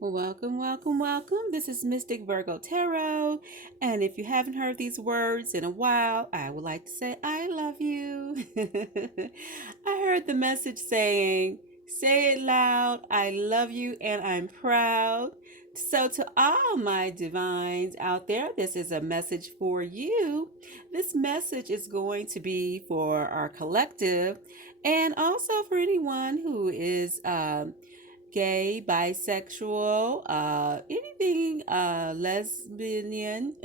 Welcome, welcome, welcome. This is Mystic Virgo Tarot. And if you haven't heard these words in a while, I would like to say, I love you. I heard the message saying, say it loud, I love you and I'm proud. So, to all my divines out there, this is a message for you. This message is going to be for our collective and also for anyone who is gay, bisexual, anything lesbian,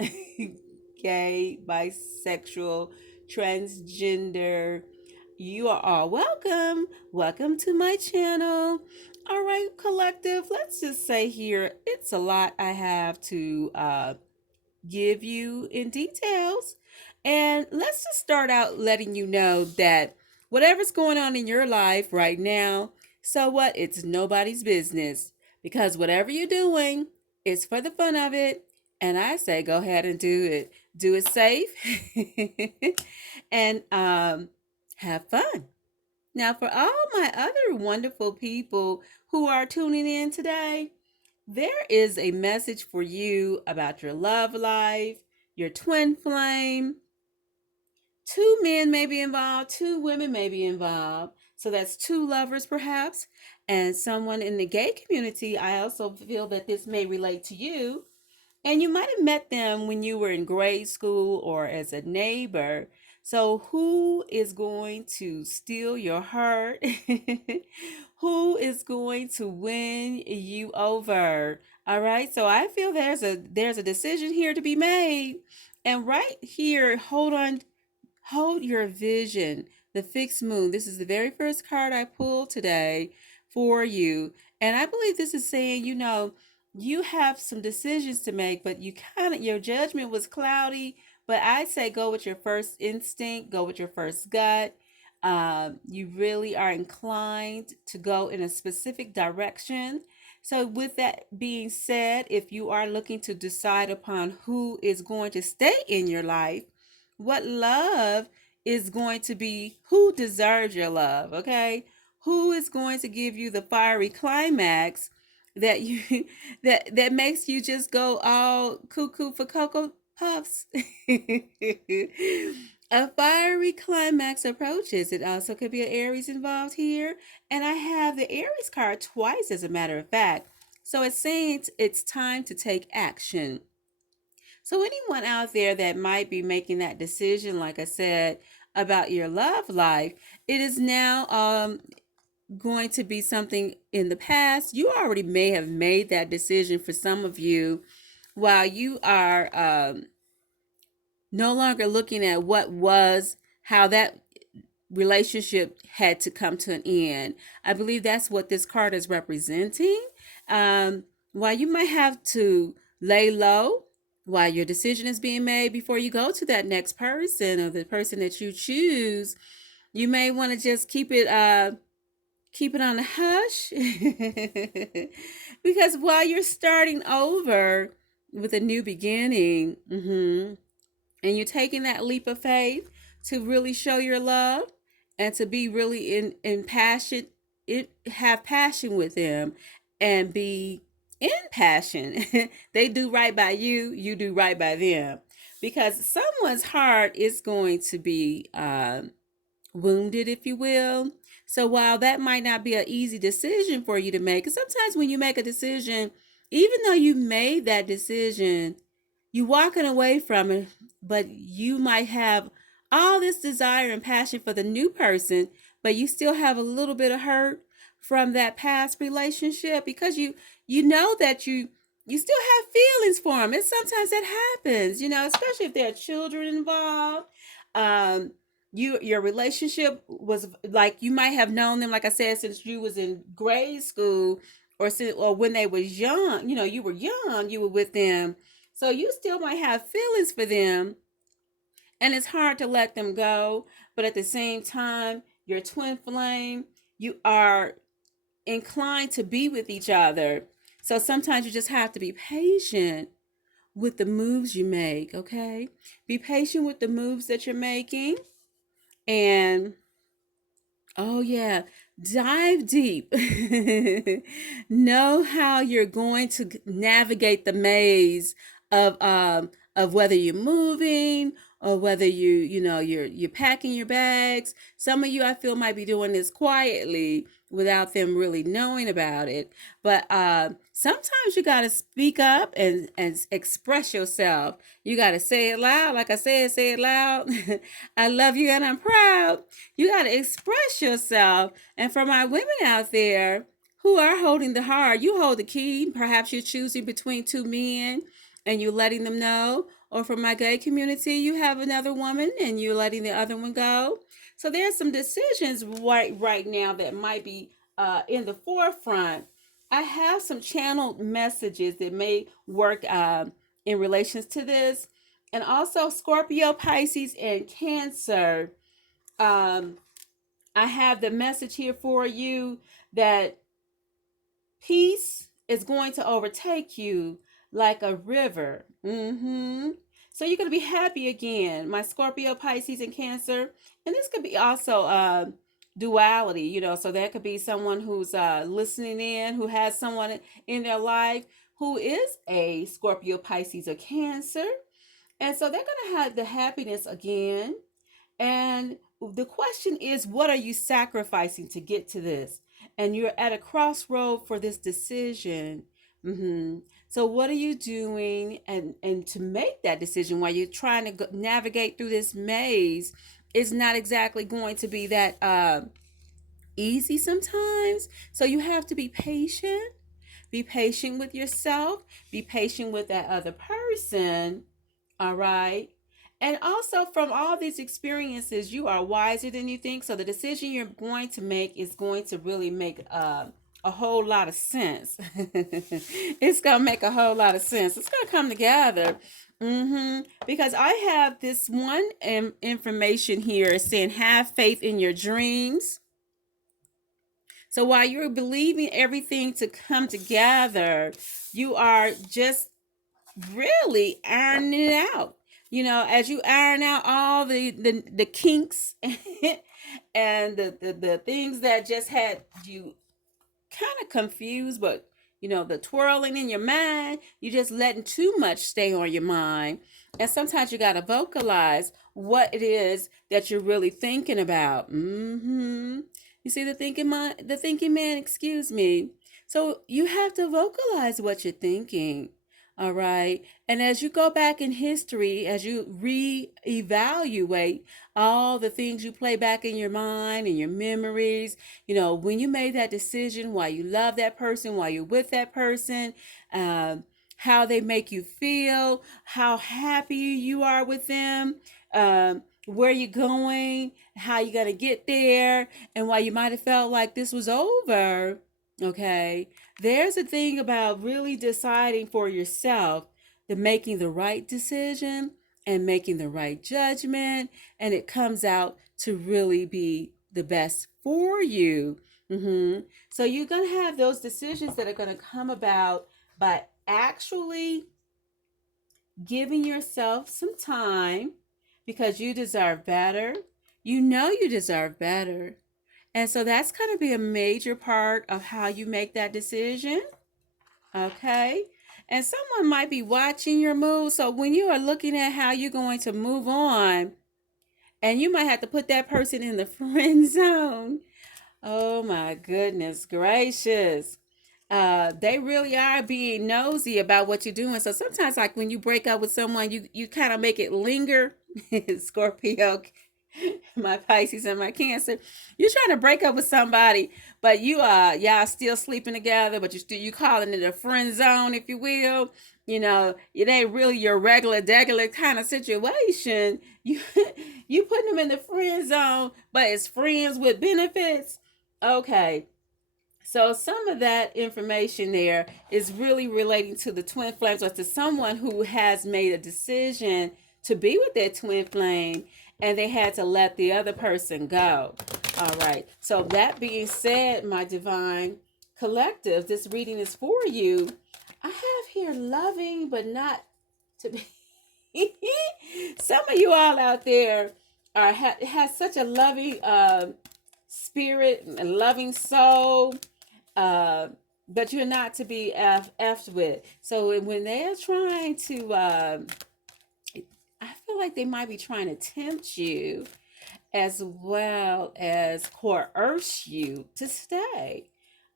gay, bisexual, transgender. You are all welcome. Welcome to my channel. All right, collective, let's just say here it's a lot I have to give you in details. And let's just start out letting you know that whatever's going on in your life right now, so what? It's nobody's business because whatever you're doing is for the fun of it. And I say go ahead and do it. Do it safe and have fun. Now, for all my other wonderful people who are tuning in today, there is a message for you about your love life, your twin flame. Two men may be involved, two women may be involved. So that's two lovers, perhaps, and someone in the gay community. I also feel that this may relate to you. And you might have met them when you were in grade school or as a neighbor. So, who is going to steal your heart? Who is going to win you over? All right. So, I feel there's a decision here to be made. And right here, hold your vision. The fixed moon. This is the very first card I pulled today for you. And I believe this is saying, you have some decisions to make, but your judgment was cloudy. But I say go with your first instinct, go with your first gut. You really are inclined to go in a specific direction. So, with that being said, if you are looking to decide upon who is going to stay in your life, what love is going to be, who deserves your love, okay? Who is going to give you the fiery climax that you that makes you just go all cuckoo for cocoa puffs. A fiery climax approaches. It also could be an Aries involved here. And I have the Aries card twice, as a matter of fact. So it's saying it's time to take action. So, anyone out there that might be making that decision, like I said, about your love life, it is now going to be something in the past. You already may have made that decision for some of you while you are no longer looking at what was, how that relationship had to come to an end. I believe that's what this card is representing. While you might have to lay low while your decision is being made before you go to that next person or the person that you choose, you may want to just keep it on the hush because while you're starting over with a new beginning, and you're taking that leap of faith to really show your love and to be really in passion, have passion with them and be in passion. They do right by you, you do right by them, because someone's heart is going to be wounded, if you will. So while that might not be an easy decision for you to make, because sometimes when you make a decision, even though you made that decision, you walking away from it, but you might have all this desire and passion for the new person, but you still have a little bit of hurt from that past relationship because you know that you still have feelings for them. And sometimes that happens, especially if there are children involved. Um, your relationship was like you might have known them, like I said, since you was in grade school or when they was young. You were young, you were with them, so you still might have feelings for them, and it's hard to let them go. But at the same time, your twin flame, you are inclined to be with each other. So sometimes you just have to be patient with the moves you make, okay? Be patient with the moves that you're making. And Oh, yeah. Dive deep. Know how you're going to navigate the maze of whether you're moving or whether you're packing your bags. Some of you I feel might be doing this quietly without them really knowing about it. But sometimes you got to speak up and express yourself. You got to say it loud. Like I said, say it loud. I love you and I'm proud. You got to express yourself. And for my women out there who are holding the heart, you hold the key. Perhaps you're choosing between two men and you're letting them know. Or for my gay community, you have another woman and you're letting the other one go. So there's some decisions right now that might be in the forefront. I have some channeled messages that may work in relations to this. And also Scorpio, Pisces, and Cancer. Um, I have the message here for you that peace is going to overtake you like a river. So you're going to be happy again, my Scorpio, Pisces, and Cancer. And this could be also duality, so that could be someone who's listening in, who has someone in their life who is a Scorpio, Pisces, or Cancer. And so they're going to have the happiness again. And the question is, what are you sacrificing to get to this? And you're at a crossroad for this decision. So what are you doing? And to make that decision while you're trying to navigate through this maze is not exactly going to be that easy sometimes. So you have to be patient. Be patient with yourself. Be patient with that other person. All right. And also, from all these experiences, you are wiser than you think. So the decision you're going to make is going to really make a whole lot of sense. It's going to make a whole lot of sense. It's going to come together. Because I have this one information here saying, have faith in your dreams. So while you're believing everything to come together, you are just really ironing it out. As you iron out all the kinks and the things that just had you kind of confused, but the twirling in your mind, you just letting too much stay on your mind. And sometimes you got to vocalize what it is that you're really thinking about. You see the thinking man, excuse me. So you have to vocalize what you're thinking. All right. And as you go back in history, as you reevaluate all the things you play back in your mind and your memories, when you made that decision, why you love that person, why you're with that person, how they make you feel, how happy you are with them, where you're going, how you're going to get there, and why you might have felt like this was over. Okay. There's a thing about really deciding for yourself, the making the right decision and making the right judgment, and it comes out to really be the best for you. So you're going to have those decisions that are going to come about by actually giving yourself some time, because you deserve better. You deserve better. And so that's going to be a major part of how you make that decision. Okay. And someone might be watching your move. So when you are looking at how you're going to move on, and you might have to put that person in the friend zone. Oh my goodness gracious. They really are being nosy about what you're doing. So sometimes, like when you break up with someone, you kind of make it linger. Scorpio, my Pisces, and my Cancer. You're trying to break up with somebody, but y'all still sleeping together, but you calling it a friend zone, if you will. It ain't really your regular kind of situation. You putting them in the friend zone, but it's friends with benefits. Okay. So some of that information there is really relating to the twin flames, or to someone who has made a decision to be with their twin flame and they had to let the other person go. All right. So that being said, my divine collective, this reading is for you. I have here loving, but not to be. Some of you all out there has such a loving spirit, a loving soul, uh, but you're not to be effed with. So when they're trying to, I feel like they might be trying to tempt you as well as coerce you to stay.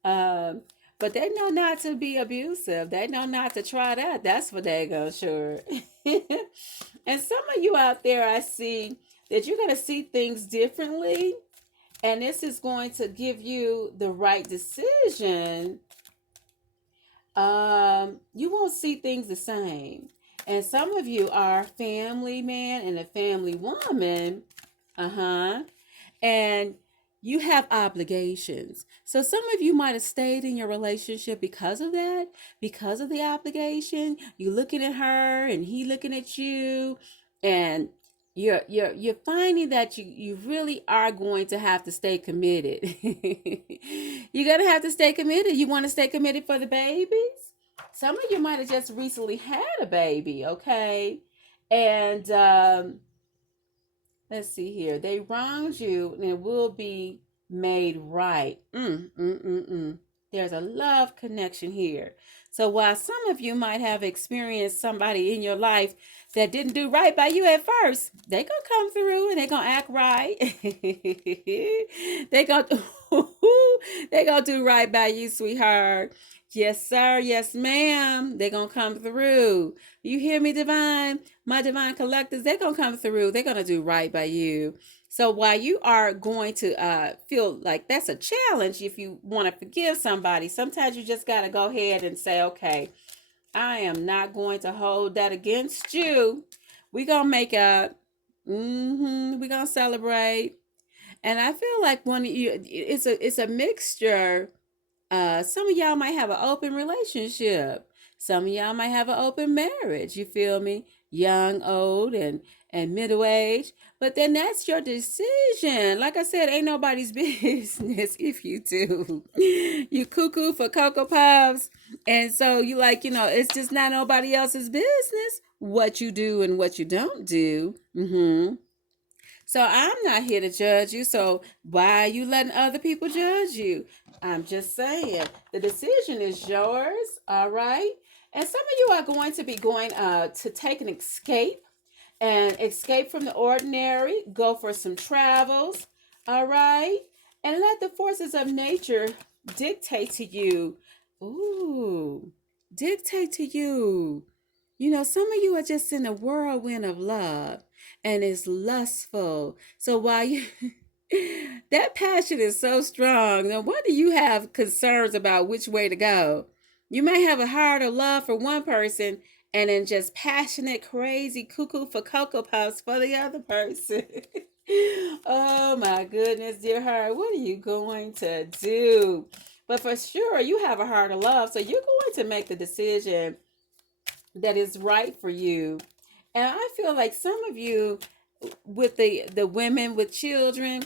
Um, but they know not to be abusive. They know not to try that. That's for daggone sure. And some of you out there, I see that you're going to see things differently. And this is going to give you the right decision. You won't see things the same. And some of you are family man and a family woman. Uh-huh. And you have obligations. So some of you might have stayed in your relationship because of that, because of the obligation. You looking at her and he looking at you, and you're finding that you really are going to have to stay committed. You're gonna have to stay committed. You want to stay committed for the babies? Some of you might have just recently had a baby, okay? And let's see here. They wronged you and it will be made right. There's a love connection here. So while some of you might have experienced somebody in your life that didn't do right by you at first, they gonna come through and they gonna act right. they gonna they gonna do right by you, sweetheart. Yes, sir. Yes, ma'am. They gonna come through. You hear me, divine? My divine collectors, they're going to come through. They're going to do right by you. So while you are going to feel like that's a challenge, if you want to forgive somebody, sometimes you just got to go ahead and say, okay, I am not going to hold that against you. We're going to make up. We're going to celebrate. And I feel like when it's a mixture. Some of y'all might have an open relationship. Some of y'all might have an open marriage. You feel me? Young, old, and middle age. But then that's your decision. Like I said, ain't nobody's business if you do. You cuckoo for Cocoa Puffs. And so you like, it's just not nobody else's business what you do and what you don't do. So I'm not here to judge you. So why are you letting other people judge you? I'm just saying the decision is yours. All right. And some of you are going to be going to take an escape and escape from the ordinary, go for some travels. All right. And let the forces of nature dictate to you. Ooh, dictate to you. Some of you are just in a whirlwind of love and it's lustful. So while you that passion is so strong, no wonder you have concerns about which way to go. You may have a heart of love for one person and then just passionate, crazy, cuckoo for Cocoa Puffs for the other person. Oh my goodness, dear heart, what are you going to do? But for sure, you have a heart of love, so you're going to make the decision that is right for you. And I feel like some of you, with the women with children,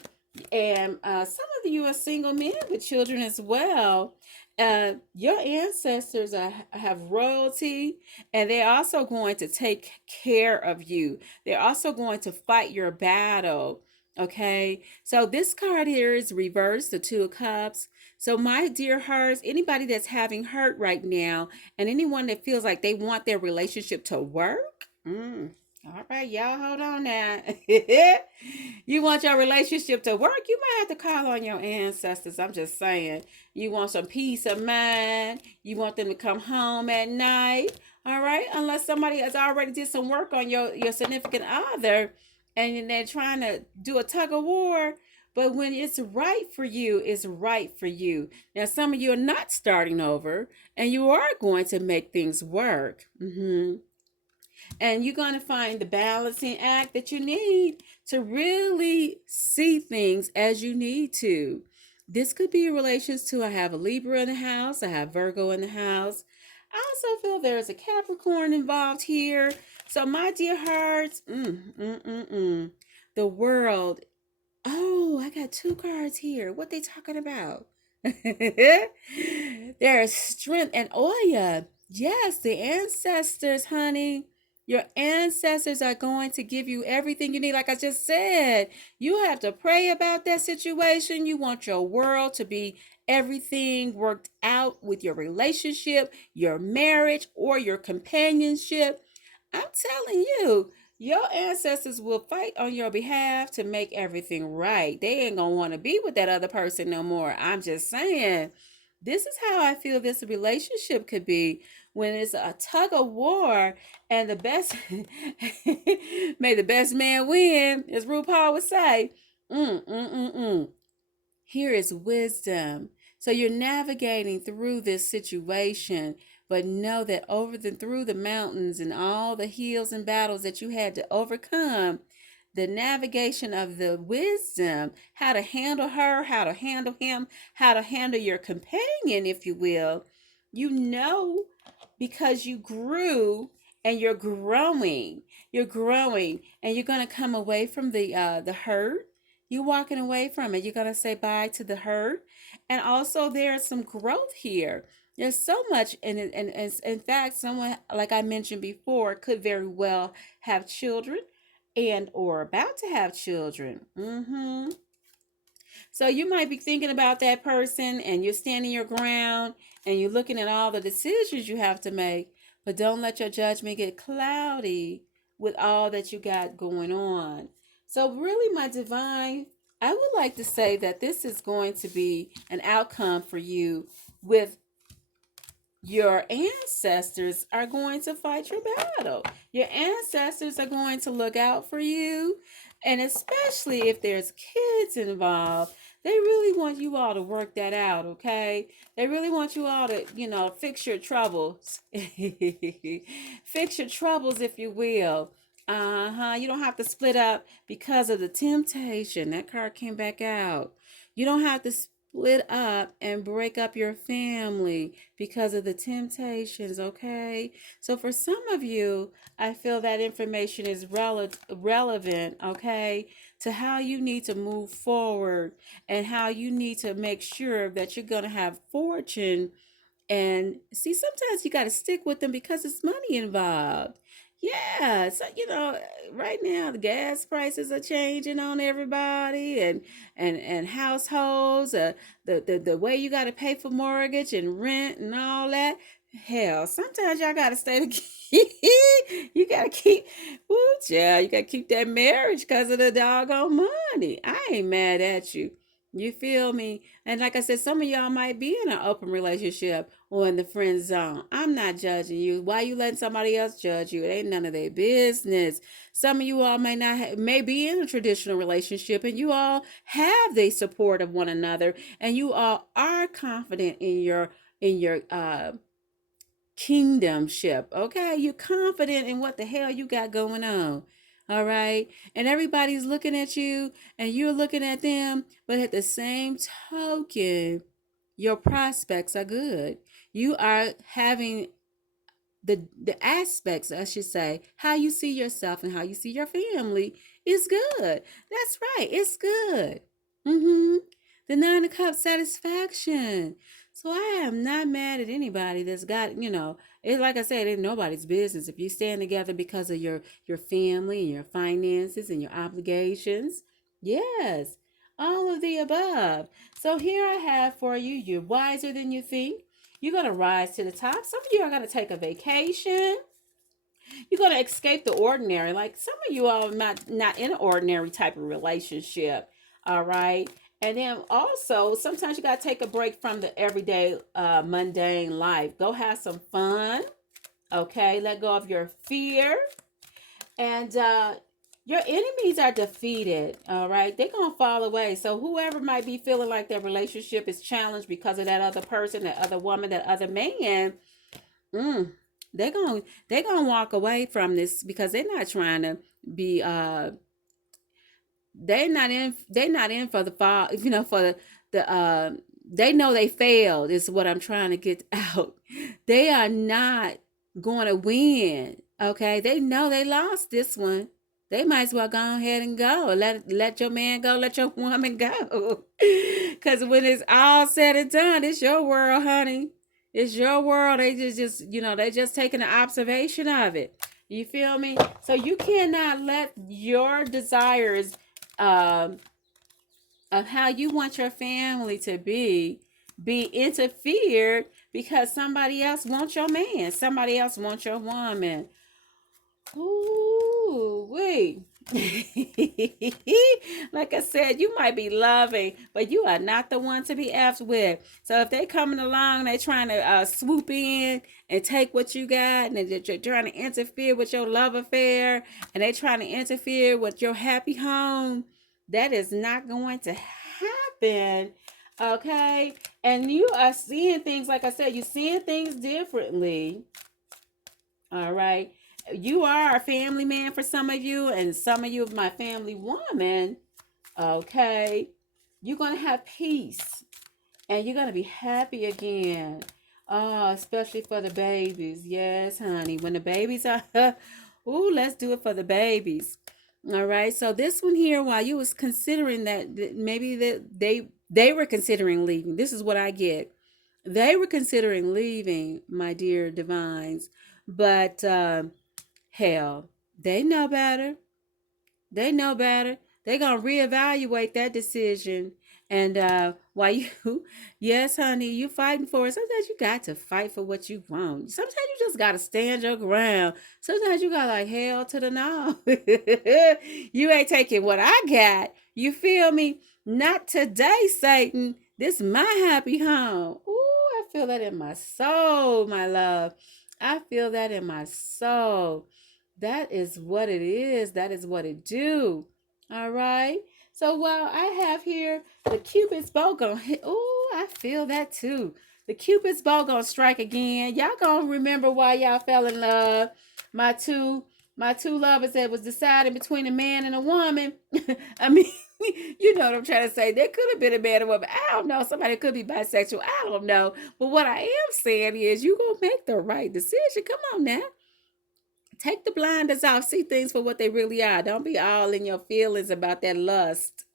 and some of you are single men with children as well. Your ancestors have royalty, and they're also going to take care of you. They're also going to fight your battle. Okay, so this card here is reversed, the Two of Cups. So, my dear hearts, anybody that's having hurt right now, and anyone that feels like they want their relationship to work, all right, y'all, hold on now. You want your relationship to work, you might have to call on your ancestors. I'm just saying. You want some peace of mind. You want them to come home at night. All right, unless somebody has already did some work on your significant other, and they're trying to do a tug of war. But when it's right for you, it's right for you. Now, some of you are not starting over, and you are going to make things work. And you're going to find the balancing act that you need to really see things as you need to. This could be in relations to I have a Libra in the house, I have Virgo in the house. I also feel there's a Capricorn involved here. So, my dear hearts, the world. Oh, I got two cards here. What they talking about? There's strength and Oya. Yes, the ancestors, honey. Your ancestors are going to give you everything you need. Like I just said, you have to pray about that situation. You want your world to be everything worked out with your relationship, your marriage, or your companionship. I'm telling you, your ancestors will fight on your behalf to make everything right. They ain't gonna want to be with that other person no more. I'm just saying. This is how I feel this relationship could be when it's a tug of war and the best may the best man win, as RuPaul would say. Mm. Here is wisdom. So you're navigating through this situation, but know that over the through the mountains and all the hills and battles that you had to overcome, the navigation of the wisdom, how to handle her, how to handle him, how to handle your companion, if you will, you know, because you grew and you're growing. You're growing and you're going to come away from the hurt. You're walking away from it. You're going to say bye to the hurt. And also there's some growth here. There's so much and in fact someone like I mentioned before could very well have children and or about to have children. So you might be thinking about that person and you're standing your ground and you're looking at all the decisions you have to make, but don't let your judgment get cloudy with all that you got going on. So really, my divine, I would like to say that this is going to be an outcome for you with your ancestors are going to fight your battle. Your ancestors are going to look out for you. And especially if there's kids involved, they really want you all to work that out, okay? They really want you all to, fix your troubles. Fix your troubles, if you will. You don't have to split up because of the temptation. That card came back out. You don't have to split up and break up your family because of the temptations, okay? So for some of you, I feel that information is relevant, okay, to how you need to move forward and how you need to make sure that you're going to have fortune. And see, sometimes you got to stick with them because it's money involved. Yeah, so right now the gas prices are changing on everybody, and households, the way you got to pay for mortgage and rent and all that. Hell, sometimes y'all got to stay together. You got to keep, woo, child, you got to keep that marriage because of the doggone money. I ain't mad at you. You feel me? And like I said, some of y'all might be in an open relationship or in the friend zone. I'm not judging you. Why you letting somebody else judge you? It ain't none of their business. Some of you all may be in a traditional relationship and you all have the support of one another and you all are confident in your kingdomship. Okay, you're confident in what the hell you got going on. All right, and everybody's looking at you and you're looking at them, but at the same token, your prospects are good. You are having the aspects, I should say, how you see yourself and how you see your family is good. That's right, it's good. Mm-hmm. The Nine of Cups satisfaction. So I am not mad at anybody that's got, it's like I said, it's nobody's business. If you stand together because of your family and your finances and your obligations, yes, all of the above. So here I have for you, you're wiser than you think. You're going to rise to the top. Some of you are going to take a vacation. You're going to escape the ordinary. Like some of you all are not in an ordinary type of relationship. All right. And then also, sometimes you got to take a break from the everyday mundane life. Go have some fun. Okay. Let go of your fear. And your enemies are defeated. All right. They're going to fall away. So whoever might be feeling like their relationship is challenged because of that other person, that other woman, that other man, mm, they're gonna walk away from this because they're not trying to be they're not in for the fall, for the they know they failed is what I'm trying to get out. They are not going to win. Okay, they know they lost this one. They might as well go ahead and go. Let your man go, let your woman go. Cause when it's all said and done, it's your world, honey. It's your world. They just they just taking an observation of it. You feel me? So you cannot let your desires um, of how you want your family to be interfered because somebody else wants your man, somebody else wants your woman. Ooh, wait. Like I said, you might be loving, but you are not the one to be effed with. So if they coming along, they trying to swoop in and take what you got, and they're trying to interfere with your love affair, and they trying to interfere with your happy home, that is not going to happen. Okay, and you are seeing things, like I said, you're seeing things differently. All right. You are a family man for some of you, and some of you, my family woman. Okay. You're going to have peace and you're going to be happy again. Oh, especially for the babies. Yes, honey. When the babies are, ooh, let's do it for the babies. All right. So this one here, while you was considering that maybe that they were considering leaving. This is what I get. They were considering leaving, my dear divines, but hell, they know better. They know better. They're gonna reevaluate that decision. And why you, yes, honey, you fighting for it. Sometimes you got to fight for what you want. Sometimes you just gotta stand your ground. Sometimes you got like hell to the no. You ain't taking what I got. You feel me? Not today, Satan. This my happy home. Ooh, I feel that in my soul, my love. I feel that in my soul. That is what it is. That is what it do. All right. So while I have here the Cupid's bow gonna hit. Oh, I feel that too. The Cupid's bow gonna strike again. Y'all gonna remember why y'all fell in love. My two my two lovers that was deciding between a man and a woman. I mean, you know what I'm trying to say. There could have been a man and a woman. I don't know. Somebody could be bisexual. I don't know. But what I am saying is you gonna make the right decision. Come on now. Take the blinders off. See things for what they really are. Don't be all in your feelings about that lust.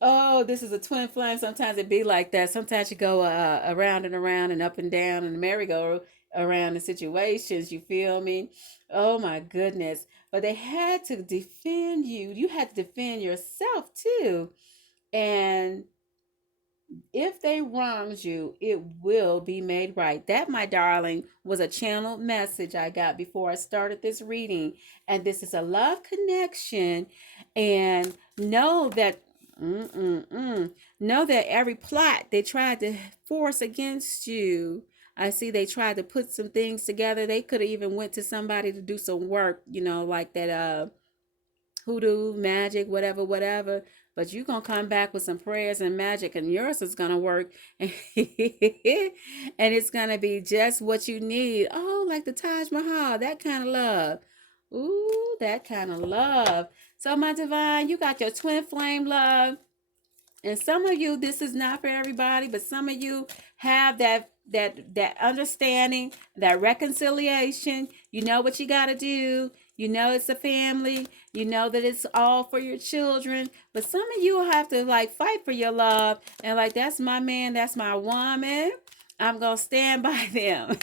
Oh, this is a twin flame. Sometimes it be like that. Sometimes you go around and around and up and down and merry-go around the situations. You feel me? Oh my goodness. But they had to defend you. You had to defend yourself too. And if they wronged you, it will be made right. That, my darling, was a channeled message I got before I started this reading. And this is a love connection. And know that, know that every plot they tried to force against you. I see they tried to put some things together. They could have even went to somebody to do some work, like that hoodoo, magic, whatever, whatever. But you're going to come back with some prayers and magic, and yours is going to work. And it's going to be just what you need. Oh, like the Taj Mahal, that kind of love. Ooh, that kind of love. So, my divine, you got your twin flame love. And some of you, this is not for everybody, but some of you have that understanding, that reconciliation. You know what you got to do. You know it's a family. You know that it's all for your children. But some of you have to like fight for your love and like that's my man, that's my woman. I'm going to stand by them.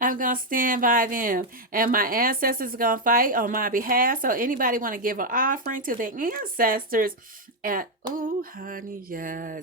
I'm going to stand by them. And my ancestors are going to fight on my behalf. So anybody want to give an offering to their ancestors? And, oh, honey, yes.